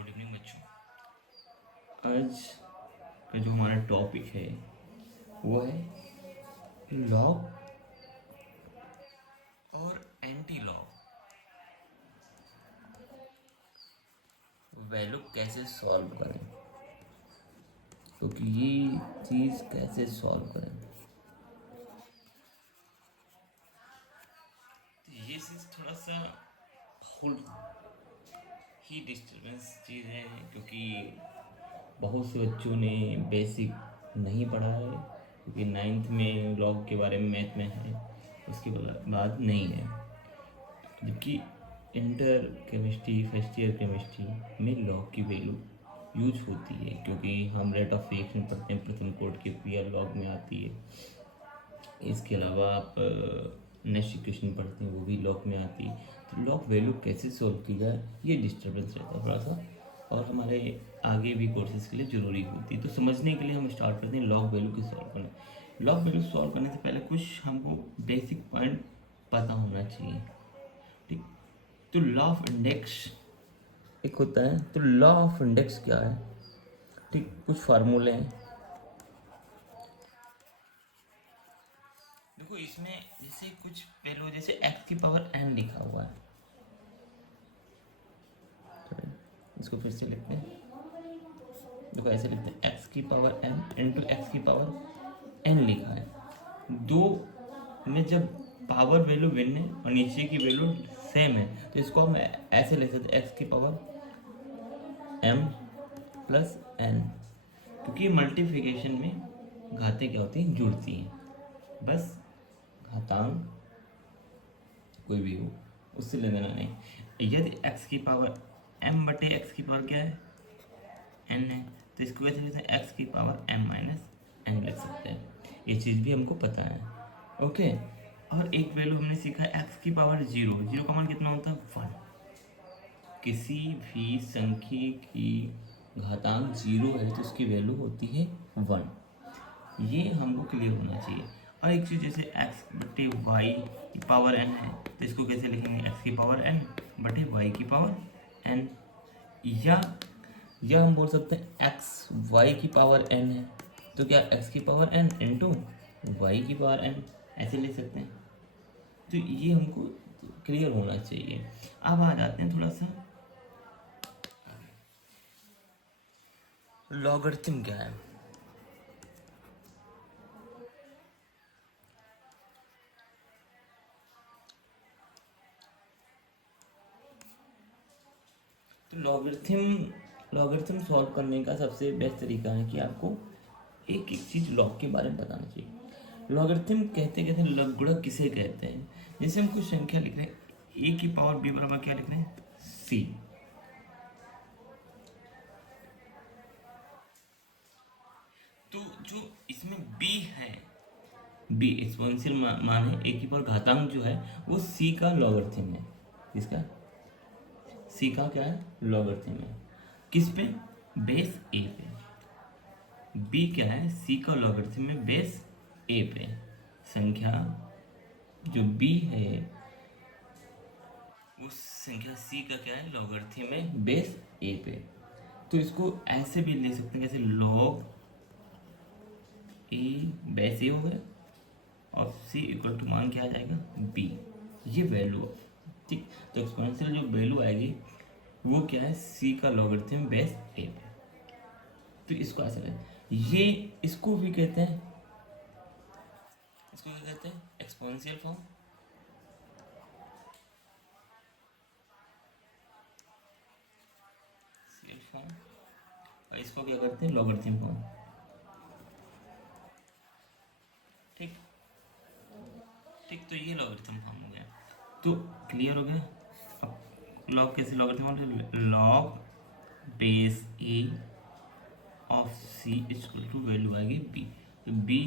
Good evening बच्चों। आज का जो हमारा टॉपिक है वो है लॉग और एंटी लॉग। वैल्यू कैसे सॉल्व करें, क्योंकि ये चीज़ कैसे सॉल्व करें, तो ये चीज़ थोड़ा सा बहुत ही डिस्टर्बेंस चीज़ है, क्योंकि बहुत से बच्चों ने बेसिक नहीं पढ़ा है, क्योंकि नाइन्थ में लॉग के बारे में मैथ में है, उसके बाद नहीं है। जबकि inter chemistry first year chemistry में लॉग की वैल्यू यूज होती है, क्योंकि हम रेट ऑफ रिएक्शन पढ़ते हैं, प्रथम कोड की क्रिया लॉग में आती है। इसके अलावा आप नेक्स्ट इक्वेशन पढ़ते हैं, वो भी लॉग में आती है। तो लॉग वैल्यू कैसे सॉल्व की जाए, ये डिस्टर्बेंस रहता है थोड़ा सा, और हमारे आगे भी कोर्सेज के लिए ज़रूरी होती है। तो समझने के लिए हम स्टार्ट करते हैं लॉग वैल्यू की सॉल्व करना। लॉग वैल्यू सॉल्व करने से पहले कुछ हमको बेसिक पॉइंट पता होना चाहिए, ठीक। तो लॉ ऑफ इंडेक्स एक होता है, तो लॉ ऑफ इंडेक्स क्या है, ठीक। कुछ फार्मूले हैं, देखो इसमें जैसे कुछ पहलू, जैसे x की पावर n लिखा हुआ है, तो इसको फिर से लिखते हैं। देखो ऐसे लिखते हैं, x की पावर n इंटू एक्स की पावर n लिखा है। दो में जब पावर वैल्यू भिन्न है और नीचे की वैल्यू सेम है, तो इसको हम ऐसे लिख सकते हैं, एक्स की पावर m प्लस n, क्योंकि मल्टीप्लिकेशन में घातें क्या होती हैं, जुड़ती हैं। बस घातांक कोई भी हो, उससे लेना देना नहीं। यदि x की पावर m बटे एक्स की पावर क्या है, n है, तो इसको कैसे लिखते हैं, x की पावर m माइनस n लिख सकते हैं। ये चीज़ भी हमको पता है, ओके। और एक वैल्यू हमने सीखा है, x की पावर जीरो, जीरो का मान कितना होता है, 1। किसी भी संख्या की घातांक जीरो है तो उसकी वैल्यू होती है 1। ये हमको क्लियर होना चाहिए। और एक चीज़, जैसे x बटे वाई की पावर n है, तो इसको कैसे लिखेंगे, x की पावर n बटे y की पावर n। या हम बोल सकते हैं x y की पावर n है, तो क्या x की पावर n इंटू वाई की पावर n, ऐसे लिख सकते हैं। तो ये हमको क्लियर होना चाहिए। अब आ जाते हैं थोड़ा सा, लॉगरिथम क्या है। तो लॉगरिथम सॉल्व करने का सबसे बेस्ट तरीका है कि आपको एक एक चीज़ लॉग के बारे में बताना चाहिए। लॉगरिथम कहते कहते लघुगणक किसे कहते हैं, जैसे हम कुछ संख्या लिख रहे हैं, ए की पावर बी बराबर क्या लिख रहे हैं, सी। तो जो इसमें बी है, बी एक्सपोनेंशियल मान है, ए की पावर घातांक जो है वो सी का लॉगरिथम है। इसका सी का क्या है, लॉगरिथम है। किस पे, बेस ए पे। बी क्या है, सी का लॉगरिथम है बेस ए पे। संख्या जो बी है उस संख्या सी का क्या है, लॉगरिथम है बेस ए पे। तो इसको ऐसे भी ले सकते हैं, जैसे लॉग ए बेस ए हो गया, और सी इक्वल टू मान क्या आ जाएगा, बी। ये वैल्यू, ठीक। तो एक्सपोनेंशियल जो वैल्यू आएगी वो क्या है, सी का लॉगरिथम बेस ए पे। तो इसको ऐसे लें, ये इसको भी कहते हैं, इसको क्या कहते हैं, एक्सपोनेंशियल फॉर्म। फॉर्म, और इसको क्या करते हैं, लॉगरिथम फॉर्म, ठीक। ठीक, तो ये लॉगरिथम फॉर्म हो गया, तो क्लियर हो गया। अब लॉग कैसे logarithm form, log base A of C equal to value आएगी बी। तो बी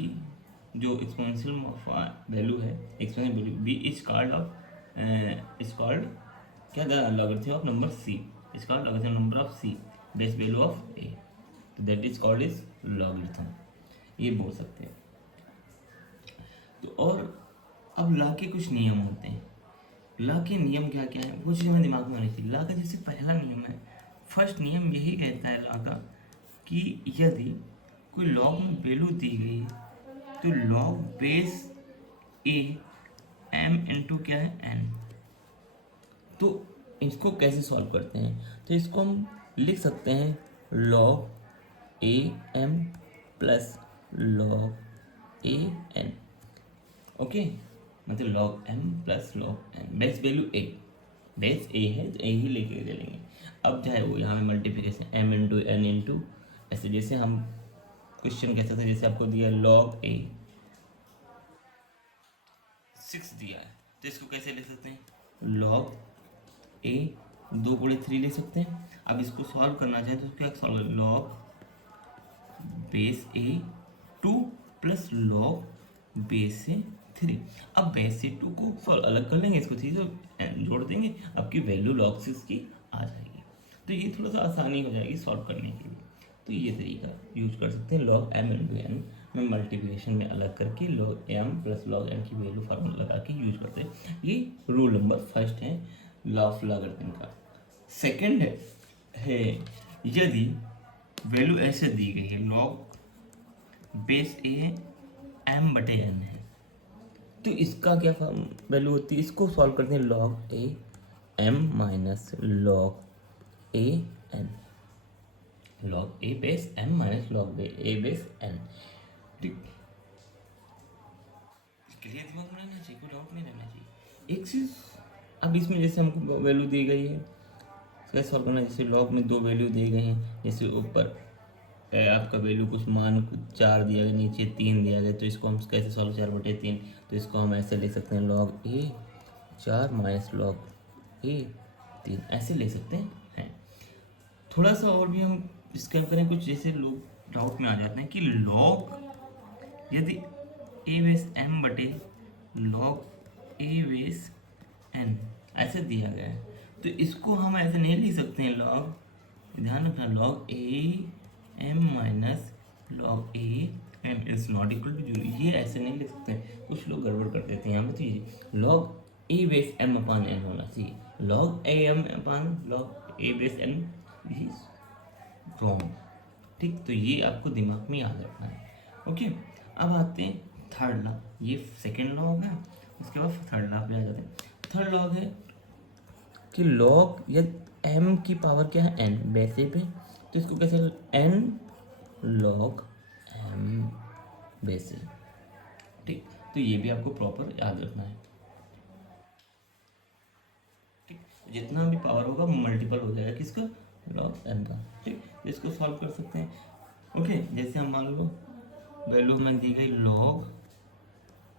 जो एक्सपोनेंशियल वैल्यू है, exponential value B is called of is called क्या, the logarithm of number C, is called logarithm number of C base value of ए, तो that is called is logarithm, ये बोल सकते हैं। तो और अब लॉ के कुछ नियम होते हैं। लॉ के नियम क्या क्या है, वो चीज़ हमें दिमाग में आनी चाहिए। लॉ का जैसे पहला नियम है फर्स्ट नियम यही कहता है लॉ का कि यदि कोई लॉग में वैल्यू दी गई है तो log base a m into क्या है एन। तो इसको कैसे सॉल्व करते हैं, तो इसको हम लिख सकते हैं लॉग ए एम प्लस लॉग ए एन। ओके, मतलब log M plus log N, base value A, base A है तो ए ही लेके चलेंगे। अब चाहे वो यहाँ में multiplication m into n into ऐसे, जैसे हम क्वेश्चन कह सकते हैं, जैसे आपको दिया लॉग ए 6 दिया है तो इसको कैसे लिख सकते हैं लॉग ए 2 × 3 ले सकते हैं। अब इसको सॉल्व करना चाहे तो क्या सॉल्व करें, लॉग बेस ए 2 प्लस लॉग बेस ए 3। अब बेस ए 2 को सॉल्व अलग कर लेंगे, इसको 3 से जोड़ देंगे, आपकी वैल्यू लॉग 6 की आ जाएगी। तो ये थोड़ा सा आसानी हो जाएगी सॉल्व करने के लिए। तो ये तरीका यूज कर सकते हैं लॉग एम इंटू एन में मल्टीप्लिकेशन में अलग करके log M plus log n की वैल्यू फार्मूला लगा के यूज करते हैं। ये रूल नंबर फर्स्ट है लॉ ऑफ लॉगरिथम का। सेकंड है यदि वैल्यू ऐसे दी गई है लॉग बेस ए एम बटे एन है तो इसका क्या वैल्यू होती है, इसको सॉल्व करते हैं log A m minus log A n, log a base m minus log a base n. ठीक, क्लियर दिमाग में रहना चाहिए, कोई डाउट नहीं रहना चाहिए। एक चीज़ अब इसमें जैसे हमको वैल्यू दी गई है कैसे सॉल्व करना है, जैसे लॉग में 2 वैल्यू दी गई हैं, जैसे ऊपर आपका वैल्यू कुछ मान 4 दिया गया, नीचे 3 दिया गया, तो इसको हम कैसे सॉल्व 4/3, तो इसको हम ऐसे ले सकते हैं लॉग ए 4 माइनस लॉग ए 3, ऐसे ले सकते हैं। थोड़ा सा और भी हम इसका करें कुछ, जैसे लोग डाउट में आ जाते हैं कि लॉग यदि ए बेस एम बटे लॉग ए बेस एन ऐसे दिया गया है तो इसको हम ऐसे नहीं लिख सकते हैं लॉग, ध्यान रखना, log A m minus log A m is not equal to 0, ये ऐसे नहीं लिख सकते हैं। कुछ लोग गड़बड़ कर देते हैं यहाँ पे, तो ये log a base m upon n होना चाहिए, log A m upon log a base n wrong. ठीक, तो ये आपको दिमाग में याद रखना है। ओके, अब आते हैं थर्ड लॉ, ये सेकेंड लॉ हो गया, उसके बाद थर्ड लॉ पे आ जाते हैं। थर्ड लॉ है कि लॉग या एम की पावर क्या है एन बेस ए पे, तो इसको कैसे एन लॉग एम बेस ए। ठीक, तो ये भी आपको प्रॉपर याद रखना है। ठीक, जितना भी पावर होगा मल्टीपल हो जाएगा किसका, लॉग एम का। ठीक, इसको सॉल्व कर सकते हैं। ओके, जैसे हम मान लो वैल्यू में दी गई log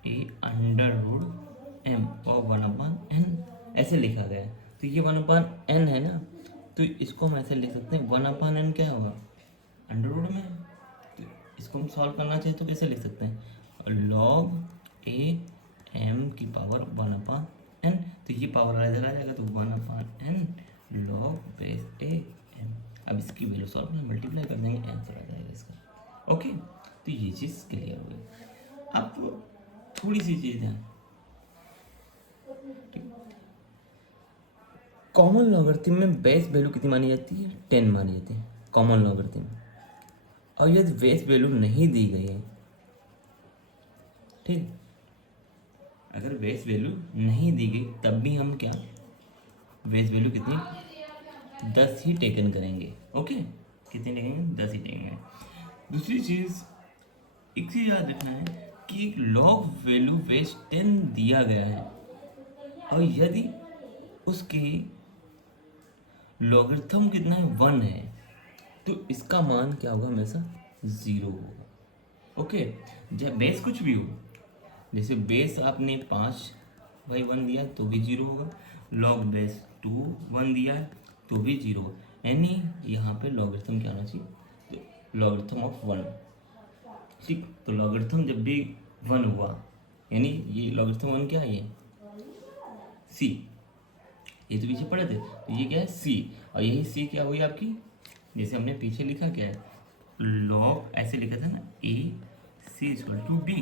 A under root M और 1/n ऐसे लिखा गया है, तो ये 1/n है ना, तो इसको हम ऐसे लिख सकते हैं 1/n क्या होगा अंडर रूट में, तो इसको हम सॉल्व करना चाहिए तो कैसे लिख सकते हैं लॉग ए एम की पावर 1/n, तो ये पावर वाला जगह आ जाएगा तो 1/n log base a M. अब इसकी वैल्यू सॉल्व करना मल्टीप्लाई कर देंगे, आंसर आ जाएगा इसका। ओके, तो ये चीज़ क्लियर हो गई। अब थोड़ी सी चीज़ है, कॉमन लॉगरिथम में बेस वैल्यू कितनी मानी जाती है, 10 मानी जाती है कॉमन लॉगरिथम। और यदि बेस वैल्यू नहीं दी गई है, ठीक, अगर बेस वैल्यू नहीं दी गई तब भी हम क्या बेस वैल्यू कितनी 10 ही टेकन करेंगे। ओके, कितनी टेकेंगे 10 ही टेकेंगे। दूसरी चीज़ एक चीज़ याद रखना है कि लॉग वैल्यू बेस 10 दिया गया है और यदि उसकी लॉगरिथम कितना है 1 है तो इसका मान क्या होगा हमेशा 0 होगा। ओके, जब बेस कुछ भी हो, जैसे बेस आपने 5/1 दिया तो भी 0 होगा, लॉग बेस 2/1 दिया है तो भी 0 होगा, यानी यहाँ पे लॉगरिथम क्या आना चाहिए, लॉगरिथम ऑफ 1। ठीक, तो लॉगरिथम जब भी 1 हुआ यानी ये लॉगरिथम 1 क्या है, ये सी, ये तो पीछे पढ़े थे, तो ये क्या है सी, और यही सी क्या हुई आपकी, जैसे हमने पीछे लिखा क्या है लॉग ऐसे लिखा था ना a c equal to b,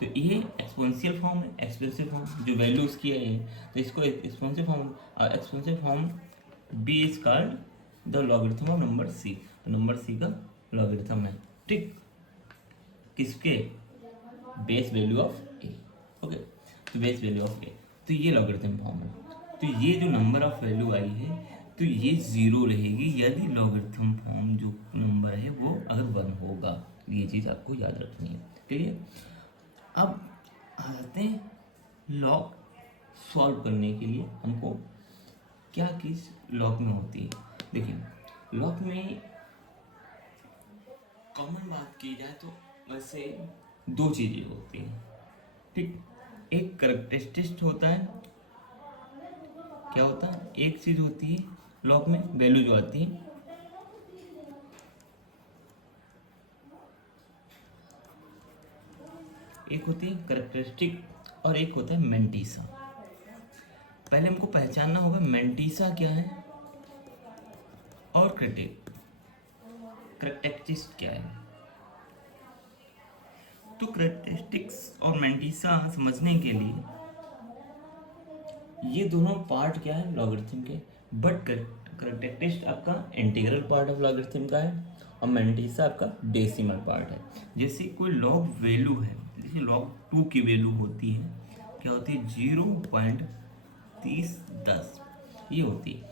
तो ये एक्सपोनेंशियल फॉर्म है, एक्सपेंसिव फॉर्म जो वैल्यू उसकी है ये, तो इसको एक्सपोनेंशियल फॉर्म, और exponential form b is called the logarithm of number c, तो नंबर सी का लॉगरिथम है, ठीक, किसके, base value of a, okay, तो बेस वैल्यू ऑफ ए, तो ये लॉगरिथम फॉर्म है। तो ये जो नंबर ऑफ वैल्यू आई है तो ये जीरो रहेगी यदि लॉगरिथम फॉर्म जो नंबर है वो अगर 1 होगा, ये चीज़ आपको याद रखनी है, क्लियर। अब आते हैं लॉग सॉल्व करने के लिए हमको क्या चीज़ लॉग में होती है। देखिए लॉग में कॉमन बात की जाए तो वैसे दो चीज़ें होती हैं, ठीक, एक करेक्टरिस्टिक होता है, क्या होता है, एक चीज़ होती है लॉग में वैल्यू जो आती है, एक होती है करेक्टरिस्टिक और एक होता है मेंटीसा। पहले हमको पहचानना होगा मेंटीसा क्या है और करेक्टरिस्टिक्स क्या है। तो करेक्टरिस्टिक्स और मेंटीसा समझने के लिए ये दोनों पार्ट क्या है लॉगरिथम के, बट करेक्टरिस्टिक्स आपका इंटीग्रल पार्ट ऑफ लॉगरिथम का है और मेंटीसा आपका डेसिमल पार्ट है। जैसे कोई लॉग वैल्यू है, जैसे लॉग 2 की वैल्यू होती है, क्या होती है 0.3010 ये होती है।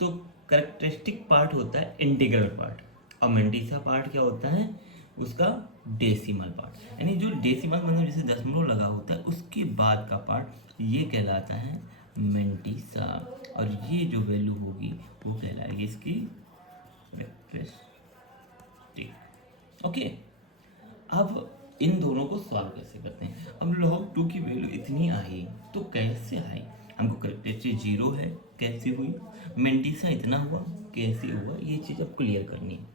तो करेक्टरिस्टिक पार्ट होता है इंटीग्रल पार्ट और मेंटीसा पार्ट क्या होता है उसका डेसिमल पार्ट, यानी जो डेसिमल मतलब जैसे दशमलव लगा होता है उसके बाद का पार्ट ये कहलाता है मेंटीसा, और ये जो वैल्यू होगी वो कहलाएगी इसकी करेक्टरिस्टिक, ओके। अब इन दोनों को सॉल्व कैसे करते हैं। अब लॉग 2 की वैल्यू इतनी आई तो कैसे आई, हमको करेक्टरिस्टिक 0 है कैसे हुई, मेंटीसा इतना हुआ कैसे हुआ, ये चीज़ अब क्लियर करनी है।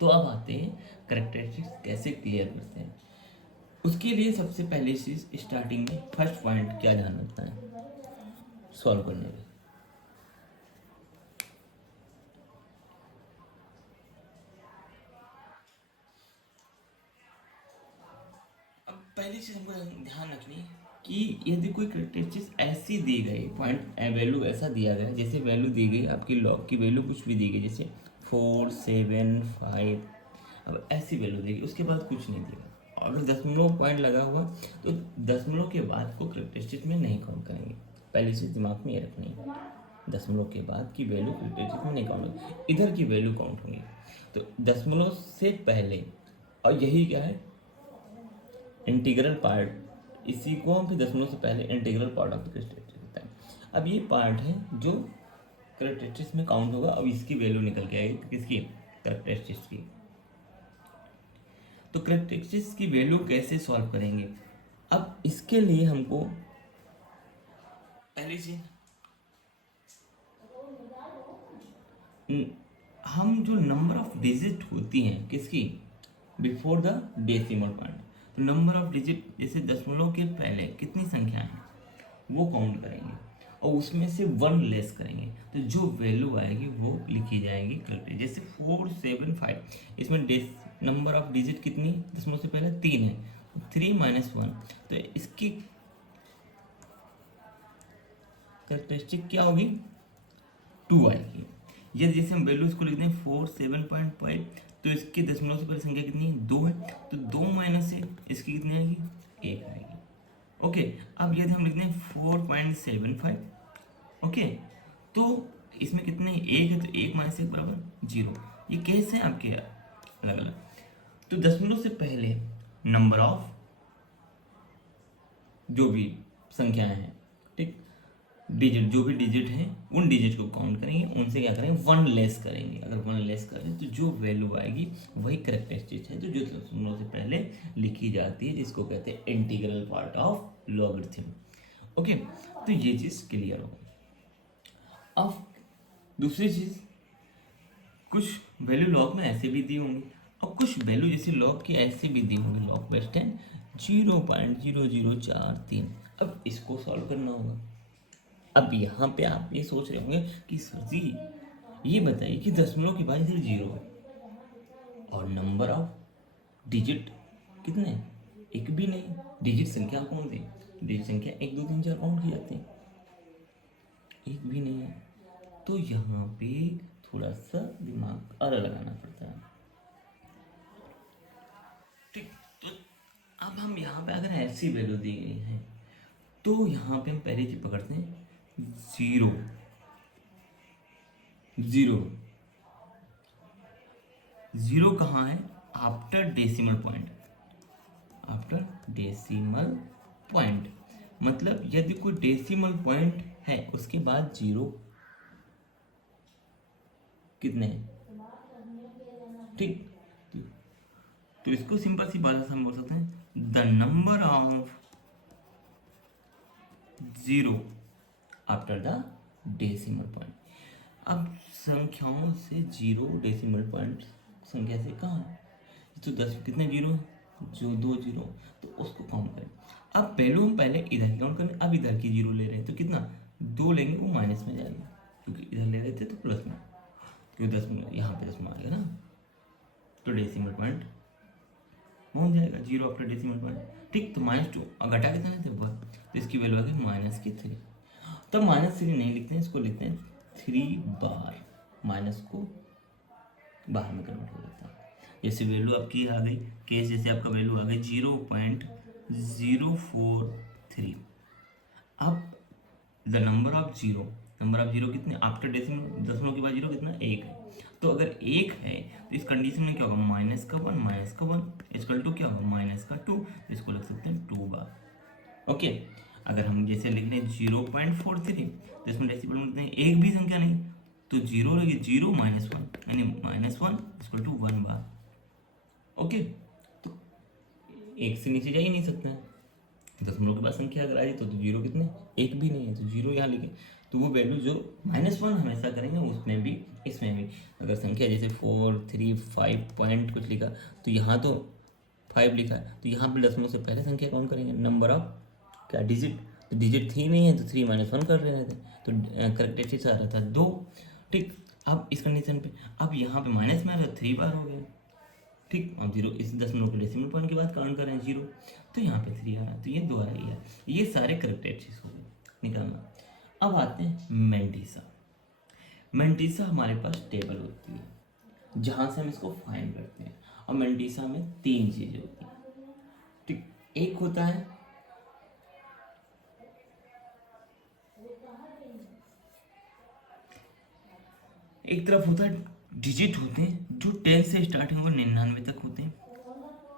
तो अब आते हैं करेक्टरिस्टिक्स कैसे क्लियर करते हैं। उसके लिए सबसे पहले चीज़ स्टार्टिंग में फर्स्ट पॉइंट क्या ध्यान रखना है सॉल्व करने में। अब पहली चीज़ हमको ध्यान रखनी है कि यदि कोई करेक्टरिस्टिक्स ऐसी दी गई, पॉइंट वैल्यू ऐसा दिया गया, जैसे वैल्यू दी गई आपकी लॉग की वैल्यू कुछ भी दी गई, जैसे 4, 7, 5, अब ऐसी वैल्यू दी गई उसके बाद कुछ नहीं दिया, अगर दशमलव पॉइंट लगा हुआ तो दशमलव के बाद को करेक्टरिस्टिक में नहीं काउंट करेंगे, पहली चीज़ दिमाग में ये रखनी है, दशमलव के बाद की वैल्यू करेक्टरिस्टिक में नहीं काउंट होगी, इधर की वैल्यू काउंट होंगी। तो दशमलव से पहले, और यही क्या है इंटीग्रल पार्ट, इसी को हम फिर दशमलव से पहले integral part of the characteristic होता है। अब ये पार्ट है जो करेक्टरिस्टिक्स में काउंट होगा, अब इसकी वैल्यू निकल के आएगी किसकी, करेक्टरिस्टिक्स की। तो करेक्टरिस्टिक्स की वैल्यू कैसे सॉल्व करेंगे, अब इसके लिए हमको पहली चीज हम जो नंबर ऑफ डिजिट होती हैं किसकी बिफोर द डेसिमल पॉइंट, तो नंबर ऑफ डिजिट जैसे दशमलव के पहले कितनी संख्या है वो काउंट करेंगे और उसमें से 1 लेस करेंगे, तो जो वैल्यू आएगी वो लिखी जाएगी करेक्ट। जैसे 4, 7, 5, इसमें नंबर ऑफ डिजिट कितनी दशमलव से पहले 3 है, 3 - 1, तो इसकी करेक्टरिस्टिक क्या होगी 2 आएगी। यदि जैसे हम वैल्यू इसको लिखते हैं 4, 7.5, तो इसके दशमलव से पहले संख्या कितनी है 2 है, तो 2 माइनस से इसकी कितनी आएगी 1 आएगी, ओके। अब यदि हम लिखते हैं 4.75, ओके, तो इसमें कितने 1 है, तो 1 - 1 बराबर 0, ये कैसे हैं आपके अलग अलग। तो दशमलव से पहले नंबर ऑफ जो भी संख्याएं हैं, ठीक, डिजिट जो भी डिजिट हैं उन डिजिट को काउंट करेंगे, उनसे क्या करेंगे 1 लेस करेंगे, अगर 1 लेस करें तो जो वैल्यू आएगी वही करेक्टरिस्टिक है, तो जो दशमलव से पहले लिखी जाती है जिसको कहते हैं integral part of logarithm, okay. तो ये चीज़ क्लियर हो। अब दूसरी चीज़, कुछ वैल्यू लॉग में ऐसे भी दी होंगी और कुछ वैल्यू जैसे लॉग की ऐसे भी दी होंगी, लॉग बेस 10 0.0043, अब इसको सॉल्व करना होगा। अब यहाँ पे आप ये सोच रहे होंगे कि सर जी ये बताइए कि दशमलव के बाद इधर 0 है और नंबर ऑफ डिजिट कितने, एक भी नहीं, डिजिट संख्या कौन सी, डिजिट संख्या 1, 2, 3, 4 काउंट की जाती है, एक भी नहीं है। तो यहाँ पे थोड़ा सा दिमाग और लगाना पड़ता है। ठीक, तो अब हम यहाँ पे अगर ऐसी वैल्यू दी गई है तो यहाँ पे हम पहली चीज पकड़ते हैं, जीरो। जीरो जीरो कहाँ है? After decimal point. After decimal point मतलब यदि कोई डेसिमल पॉइंट है उसके बाद जीरो कितने हैं? ठीक, तो इसको सिंपल सी बात से हम बोल सकते हैं the number of zero after the decimal point. अब संख्याओं से जीरो डेसिमल पॉइंट संख्या से कहाँ है? तो 10 कितने जीरो है? जो 2 जीरो, तो उसको काउंट करें। अब वैल्यू हम पहले इधर की काउंट करें, अब इधर की जीरो ले रहे हैं तो कितना 2 लेंगे, वो माइनस में जाएगा क्योंकि इधर ले रहे थे तो प्लस में, क्योंकि 10 में यहाँ पे 10 में आ गया ना, तो डेसिमल पॉइंट पहुँच जाएगा जीरो आफ्टर डेसिमल पॉइंट। ठीक, तो -2 घटा कितना थे 1, तो इसकी वैल्यू आ गई -3। तब -3 नहीं लिखते हैं, इसको लिखते हैं 3 बार, माइनस को बाहर में कन्वर्ट हो जाता है। जैसे वैल्यू आपकी आ गई, केस जैसे आपका वैल्यू आ गई 0.043। अब द नंबर ऑफ जीरो कितने आफ्टर डेसिमल, दशमलव के बाद जीरो कितना 1 है। तो अगर 1 है तो इस कंडीशन में क्या होगा, माइनस का वन इक्वल टू क्या होगा -2, इसको लिख सकते हैं 2 बार। ओके, अगर हम जैसे लिख लें 0.43 तो इसमें डेसिमल में लिखते हैं एक भी संख्या नहीं, तो जीरो लगे, जीरो -1 यानी -1 इक्वल टू 1 बार। ओके, तो एक से नीचे जा ही नहीं सकता है, दशमलव के बाद संख्या अगर आई तो जीरो कितने, एक भी नहीं है, तो जीरो यहाँ लिखे। तो वो वैल्यू जो -1 हमेशा करेंगे उसमें भी इसमें भी। अगर संख्या जैसे 4 3 5 पॉइंट कुछ लिखा तो यहाँ तो 5 लिखा है, तो यहाँ पे दशमलव से पहले संख्या काउंट करेंगे, नंबर ऑफ क्या डिजिट, तो डिजिट 3 नहीं है तो 3 -1 कर रहे थे, तो करेक्टेरिस्टिक्स आ रहा था 2। ठीक, अब इस कंडीशन पे अब यहाँ पे माइनस में आ रहा है 3 बार हो गया। ठीक, अब जीरो इस दशमलव के डेसिमल पॉइंट के बाद काउंट कर रहे हैं जीरो, तो यहाँ पे 3 आ रहा है, तो ये 2 आ रही है। ये सारे करेक्टेरिस्टिक्स हो गए निकालना। अब आते हैं मेंटिसा। मेंटिसा हमारे पास टेबल होती है जहाँ से हम इसको फाइंड करते हैं, और मेंटिसा में 3 चीज़ें होती हैं। ठीक, एक होता है एक तरफ होता है डिजिट होते हैं जो 10 से स्टार्ट होंगे 99 तक होते हैं,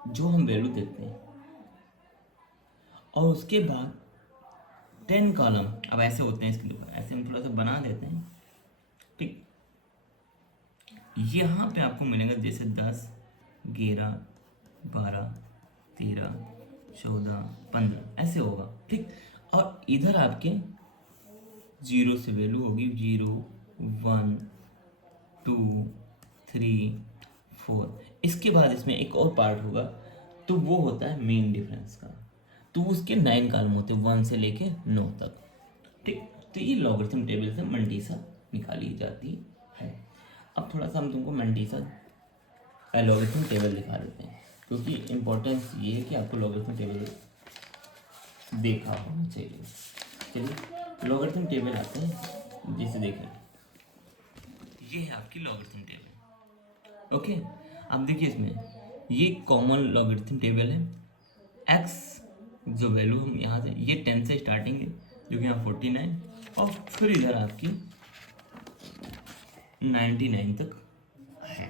जो हम वैल्यू देते हैं, और उसके बाद 10 कॉलम अब ऐसे होते हैं, इसके ऊपर ऐसे हम थोड़ा सा बना देते हैं। ठीक, यहाँ पे आपको मिलेगा जैसे 10 11 12 13 14 15 ऐसे होगा। ठीक, और इधर आपके जीरो से वैल्यू होगी 0 1 2 3 4। इसके बाद इसमें एक और पार्ट होगा, तो वो होता है मीन डिफरेंस का, तो उसके 9 कॉलम होते हैं 1 से लेके 9 तक। ठीक, तो ये लॉगरिथम टेबल से मेंटिसा निकाली जाती है। अब थोड़ा सा हम तुमको मेंटिसा लॉगरिथम टेबल दिखा देते हैं, क्योंकि इम्पोर्टेंस ये है कि आपको लॉगरिथम टेबल देखा होना चाहिए। चलिए लॉगरिथम टेबल आते हैं, जैसे देखें ये है आपकी लॉगरिथम टेबल। ओके, अब देखिए इसमें ये कॉमन लॉगरिथम टेबल है। एक्स जो वैल्यू हम यहाँ से ये 10 से स्टार्टिंग है जो कि यहाँ 49, और फिर इधर आपकी 99 तक है।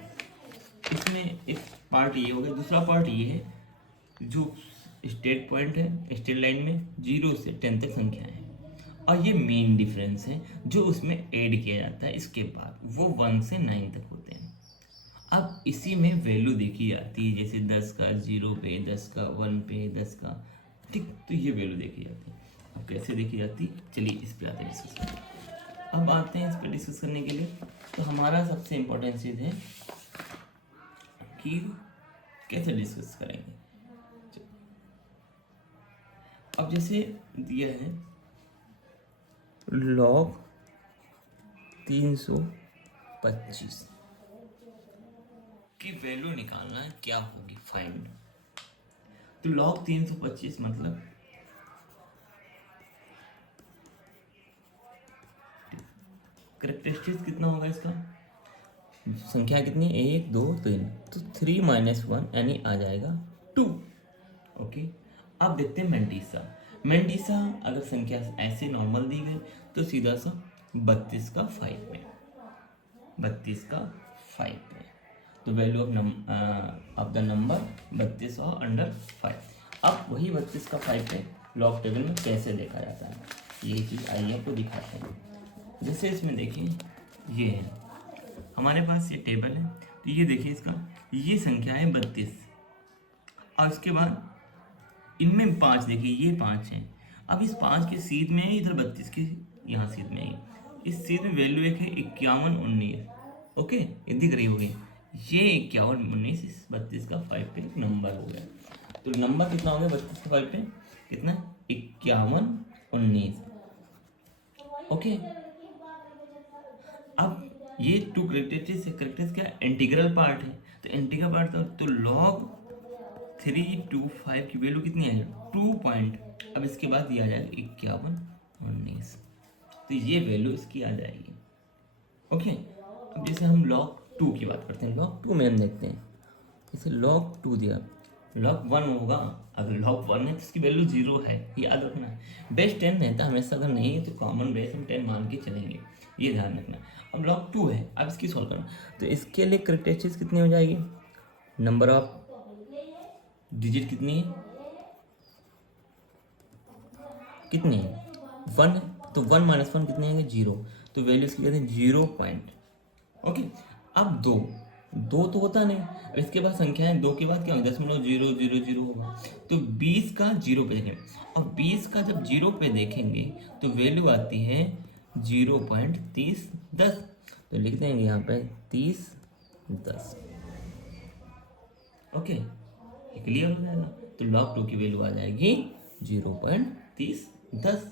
इसमें एक पार्ट ये हो गया, दूसरा पार्ट ये है जो स्टेट पॉइंट है, स्टेट लाइन में 0 से 10 तक संख्याएं हैं, और ये मेन डिफरेंस है जो उसमें ऐड किया जाता है इसके बाद, वो 1 से 9 तक होते हैं। अब इसी में वैल्यू देखी जाती है, जैसे 10 का 0 पे, 10 का 1 पे, 10 का, ठीक, तो ये वैल्यू देखी जाती है। अब कैसे देखी जाती, चलिए इस पे आते हैं डिस्कस करने। अब आते हैं इस पर डिस्कस करने के लिए, तो हमारा सबसे इम्पोर्टेंट चीज़ है कि कैसे डिस्कस करेंगे। अब जैसे दिया है log 325 की वैल्यू निकालना है, क्या होगी फाइंड। तो log 325 मतलब करेक्टरिस्टिक्स कितना होगा इसका संख्या कितनी है, 1 2 3, तो 3 - 1 यानी आ जाएगा 2। ओके, अब देखते हैं मेंटीसा। मेंटीसा अगर संख्या ऐसे नॉर्मल दी गई तो सीधा सा 32 का 5 में, 32 का 5 में, तो वैल्यू ऑफ द नंबर 32 और अंडर 5। अब वही 32 का 5 पे लॉग टेबल में कैसे देखा जाता है, यही चीज़ आइए आपको दिखाते हैं। जैसे इसमें देखिए ये है हमारे पास ये टेबल है, तो ये देखिए इसका ये संख्या है 32 और इसके बाद इनमें 5 देखिए ये 5 है। अब इस 5 के सीध में है, इधर 32 की यहाँ सीध में है, इस सीध में वैल्यू एक है 51 19। ओके, ये दिख रही होगी, ये 51 19 इस 32 का 5 पे नंबर हो गया। तो नंबर कितना हो गया 32 का 5 पे, कितना 51 19। ओके, अब ये टू करेक्टर्स क्या इंटीग्रल पार्ट है, तो इंटीग्रल पार्ट था, तो लॉग 325 की वैल्यू कितनी आएगी 2 पॉइंट। अब इसके बाद दिया जाएगा 51 19, तो ये वैल्यू इसकी आ जाएगी। ओके, अब जैसे हम log 2 की बात करते हैं, log 2 में हम देखते हैं जैसे log 2 दिया, log 1 होगा, अगर log 1 है तो इसकी वैल्यू 0 है, याद रखना है। बेस 10 रहता है हमेशा, अगर नहीं है तो कॉमन बेस हम 10 मान के चलेंगे, ये ध्यान रखना। अब log 2 है, अब इसकी सॉल्व करना, तो इसके लिए करेक्टरिस्टिक्स कितनी हो जाएगी, नंबर ऑफ डिजिट कितनी है, कितनी है 1 है, तो 1 - 1 कितने आएंगे 0, तो वैल्यू इसकी कहते हैं 0 पॉइंट। ओके, अब 2 2 तो होता नहीं, अब इसके बाद संख्या है 2 के बाद क्या होगा 0.000 होगा, तो 20 का 0 पे देखेंगे, और 20 का जब 0 पे देखेंगे तो वैल्यू आती है 0.30 10, तो लिख देंगे यहाँ पे 30 10। ओके, ये क्लियर हो जाएगा, तो log 2 की वैल्यू आ जाएगी 0.30 10।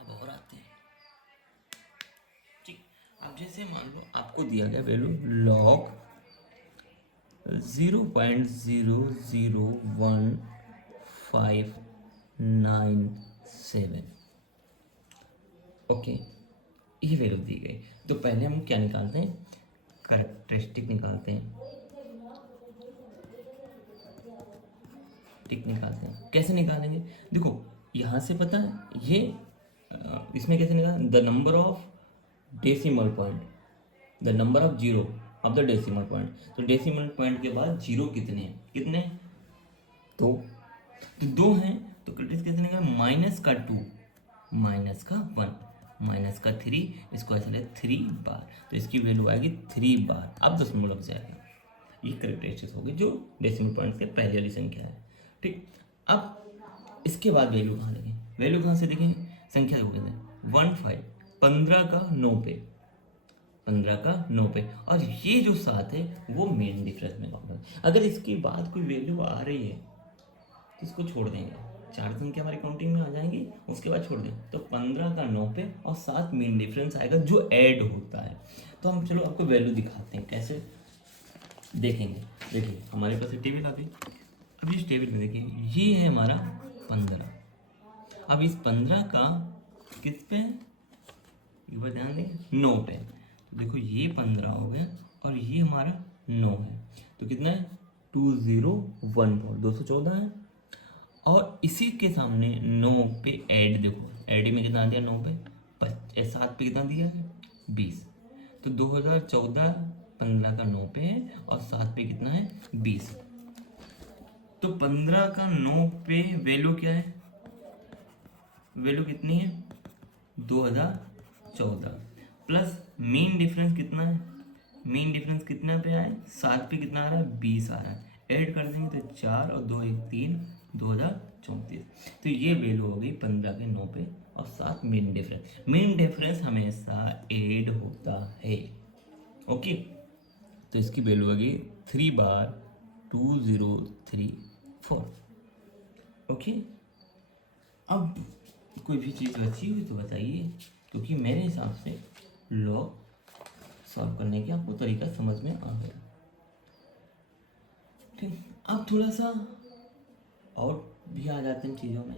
अब और आते हैं, ठीक, अब जैसे मान लो आपको दिया गया वैल्यू log 0.00157। ओके, ये वैल्यू दी गई, तो पहले हम क्या निकालते हैं, कैरेक्टरिस्टिक निकालते हैं, टिक निकालते हैं। कैसे निकालेंगे, देखो यहाँ से पता है ये इसमें कैसे निकाल, the number of decimal point, the number of zero of the decimal point, तो डेसिमल पॉइंट के बाद जीरो कितने हैं, कितने, तो 2 हैं, तो क्रिटिक्स कैसे निकाल, -2 -1 -3, इसको ऐसे ले 3 बार, तो इसकी वैल्यू आएगी 3 बार। अब दशमलव से आएगा, ये करेक्टरिस्टिक्स होगी जो डेसिमल पॉइंट के पहले वाली संख्या है। ठीक, अब इसके बाद वैल्यू कहाँ देखें, वैल्यू कहाँ से देखेंगे, संख्या को कहते हैं 15 का 9 पे, 15 का 9 पे, और ये जो 7 है वो मेन डिफरेंस में काउंट है। अगर इसके बाद कोई वैल्यू आ रही है तो इसको छोड़ देंगे, 4 संख्या हमारी काउंटिंग में आ जाएंगी, उसके बाद छोड़ दें, तो 15 का 9 पे और 7 मेन डिफरेंस आएगा जो ऐड होता है। तो हम चलो आपको वैल्यू दिखाते हैं, कैसे देखेंगे। देखिए हमारे पास टेबल आ गई, अब इस टेबल में देखिए ये है हमारा 15, अब इस 15 का किस पे, एक बार ध्यान दें 9 पे, तो देखो ये 15 हो गया और ये हमारा 9 है, तो कितना है 2014 214 है, और इसी के सामने 9 पे ऐड, देखो ऐड में कितना दिया 9 पे 7 पे कितना दिया है 20, तो 2014 15 का 9 पे है और 7 पे कितना है 20, तो 15 का 9 पे वैल्यू क्या है, वैल्यू कितनी है 2014, प्लस मेन डिफरेंस कितना है, मेन डिफरेंस कितना पे आए 7 पे कितना आ रहा है 20 आ रहा है, ऐड कर देंगे तो 4 और 2 1 3 2034, तो ये वैल्यू हो गई 15 के 9 पे और 7 मेन डिफरेंस। मेन डिफरेंस हमेशा ऐड होता है। ओके, तो इसकी वैल्यू होगी 3 बार 2034। ओके, अब कोई भी चीज़ बची हुई तो बताइए, क्योंकि मेरे हिसाब से लॉग सॉल्व करने की आपको तरीका समझ में आ गया। ठीक, अब थोड़ा सा और भी आ जाते हैं चीज़ों में,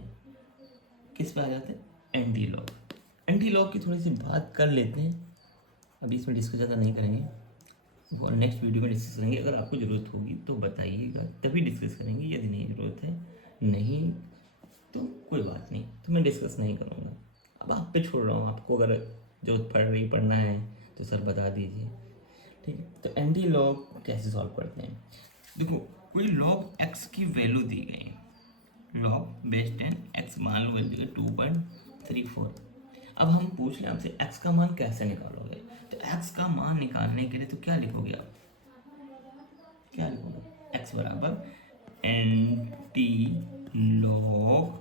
किस पे आ जाते हैं, एंटी लॉग। एंटी लॉग की थोड़ी सी बात कर लेते हैं। अभी इसमें डिस्कस ज़्यादा नहीं करेंगे, वो नेक्स्ट वीडियो में डिस्कस करेंगे। अगर आपको ज़रूरत होगी तो बताइएगा, तभी डिस्कस करेंगे। यदि नहीं ज़रूरत है, नहीं तो कोई बात नहीं, तो मैं डिस्कस नहीं करूँगा। अब आप पे छोड़ रहा हूँ, आपको अगर जरूरत पड़ रही पढ़ना है तो सर बता दीजिए, ठीक है। तो एंटी लॉग कैसे सॉल्व करते हैं? देखो, कोई लॉग एक्स की वैल्यू दी गई है, लॉग बेस 10 एक्स मान लो वैल्यू है 2.34। अब हम पूछ लें आपसे एक्स का मान कैसे निकालोगे? तो एक्स का मान निकालने के लिए तो क्या लिखोगे आप? क्या लिखोगे? एक्स बराबर एंटी लॉग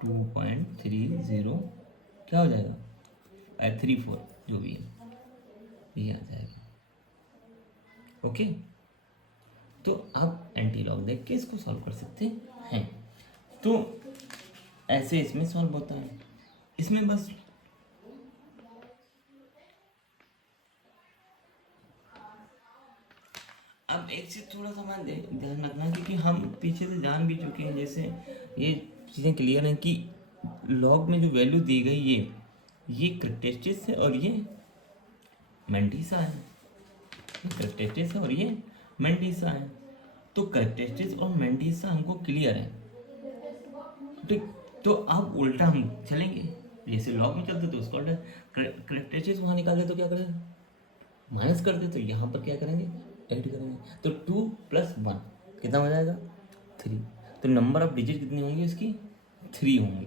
2.30 क्या हो जाएगा? 34 जो भी है ये आ जाएगा। ओके, तो आप एंटी लॉग देख के इसको सॉल्व कर सकते हैं। तो ऐसे इसमें सॉल्व होता है। इसमें बस अब एक चीज़ थोड़ा सा मैं ध्यान रखना, क्योंकि हम पीछे से जान भी चुके हैं, जैसे ये चीज़ें क्लियर हैं कि लॉग में जो वैल्यू दी गई ये करेक्टरिस्टिक्स है और ये मेंटिसा है। ये करेक्टरिस्टिक्स है और ये मेंटिसा है। तो करेक्टरिस्टिक्स और मेंटिसा हमको क्लियर है, ठीक। तो अब उल्टा हम चलेंगे, जैसे लॉग में चलते तो उसको उल्टा करेक्टरिस्टिक्स वहाँ निकाल दे तो क्या करें? माइनस कर दे तो यहाँ पर क्या करेंगे? ऐड करेंगे। तो 2+1 कितना हो जाएगा? 3। तो नंबर ऑफ डिजिट कितनी होंगी इसकी? 3 होंगे,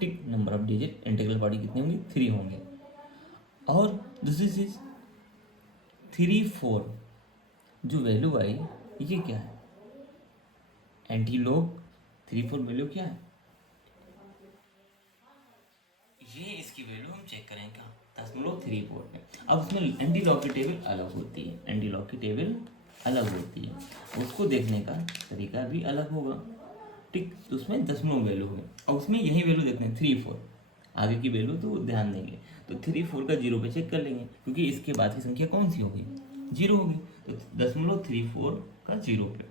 ठीक। Number of digit integral party कितनी होंगी? 3 होंगे। और दूसरी चीज 3 4 जो वैल्यू आई ये क्या है? एंटी लॉग 3 4 वैल्यू क्या है? ये इसकी वैल्यू हम चेक करें क्या? 0.34 में। अब उसमें एंटी लॉग की टेबल अलग होती है, एंटी लॉग की टेबल अलग होती है, उसको देखने का तरीका भी अलग होगा, ठीक। तो उसमें दशमलव वैल्यू होगी और उसमें यही वैल्यू देखते हैं 3 4, आगे की वैल्यू तो ध्यान देंगे। तो 3 4 का 0 पे चेक कर लेंगे, क्योंकि इसके बाद की संख्या कौन सी होगी? 0 होगी। तो 0.34 का 0 पे,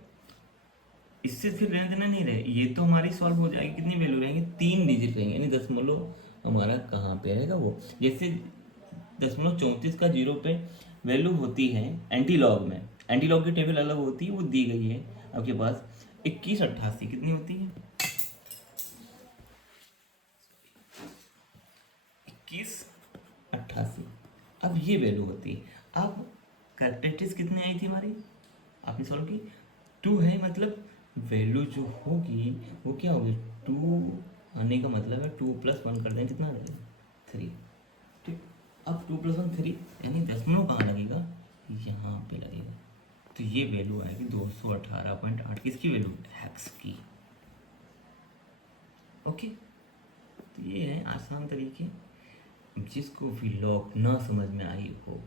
इससे फिर लेना देना नहीं रहे, ये तो हमारी सॉल्व हो जाएगी। कितनी वैल्यू रहेंगे? 3 डिजिट रहेंगे, यानी दशमलव हमारा कहाँ पे रहेगा? वो जैसे 0.34 का 0 पे वैल्यू होती है एंटी लॉग में, एंटी लॉग की टेबल अलग होती है, वो दी गई है आपके पास 2188 कितनी होती है? 2188। अब ये वैल्यू होती है। अब करेक्टरिस्टिक्स कितनी आई थी हमारी? आपने सॉल्व की 2 है, मतलब वैल्यू जो होगी वो क्या होगी? 2 आने का मतलब है 2+1 कर दें कितना आ जाएगा? 3, ठीक। अब 2+1 3, यानी दशमलव कहाँ लगेगा? यहाँ पे लगेगा। तो ये वैल्यू आएगी 218.8। किसकी वैल्यू? एक्स की। ओके, तो ये है आसान तरीके। जिसको भी लॉग ना समझ में आई हो,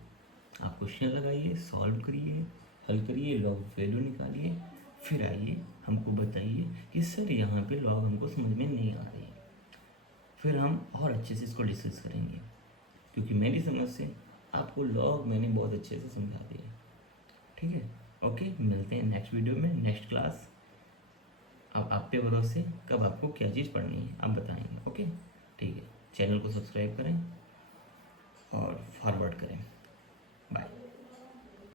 आप क्वेश्चन लगाइए, सॉल्व करिए, हल करिए, लॉग वैल्यू निकालिए, फिर आइए हमको बताइए कि सर यहाँ पे लॉग हमको समझ में नहीं आ रही है। फिर हम और अच्छे से इसको डिस्कस करेंगे, क्योंकि मेरी समझ से आपको लॉग मैंने बहुत अच्छे से समझा दिया, ठीक है। ओके, मिलते हैं नेक्स्ट वीडियो में, नेक्स्ट क्लास। अब आप पे भरोसे, कब आपको क्या चीज़ पढ़नी है आप बताएंगे। ओके, ठीक है। चैनल को सब्सक्राइब करें और फॉरवर्ड करें। बाय।